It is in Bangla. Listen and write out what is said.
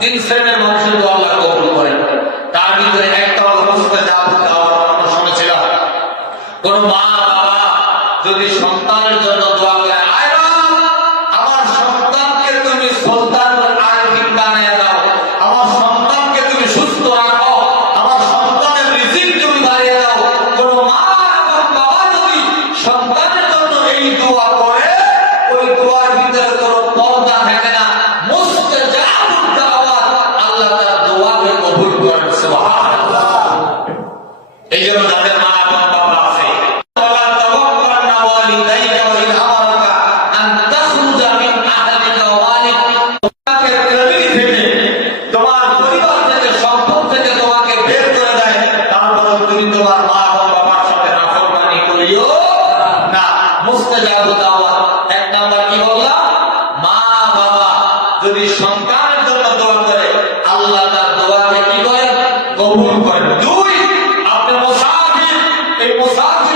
তিন শ্রেণীর মানুষের দোয়া আল্লাহ কবুল করেন। তার ভিতরে একটা হলো মুস্তাজাব দাওয়াত। আমরা শুনেছিলাম কোন মা বাবা যদি সন্তানের জন্য দোয়া করে, আয় আমার সন্তানকে তুমি সুলতানুল আরিফিন বানায় দাও, আমার সন্তানকে তুমি সুস্থ রাখো, আমার সন্তানের রিজিক তুমি বাড়িয়ে দাও। কোন মা এবং বাবা যদি সন্তানের জন্য এই দোয়া করে, ওই দোয়ার ভিতরে কোনো পর্দা থাকে না, মুস্তাজাবুদ দাওয়াত, আল্লাহ তার দোয়াকে কবুল করেন। সুবহানাল্লাহ। এই জন্য যাদের মা এবং বাবা আছে, তোমার পরিবার থেকে সম্পদ থেকে তোমাকে বের করে দেয়, তারপর তুমি তোমার মা এবং বাবার সাথে নাফরমানি করিও না। মুস্তাজাবুদ দাওয়াত এক নাম্বার কি বললাম? মা বাবা যদি সন্তানের জন্য দোয়া করে, আল্লাহ তার দোয়াকে কি করে? কবুল করেন। দুই, আপনি মুসাফির, এই মুসাফির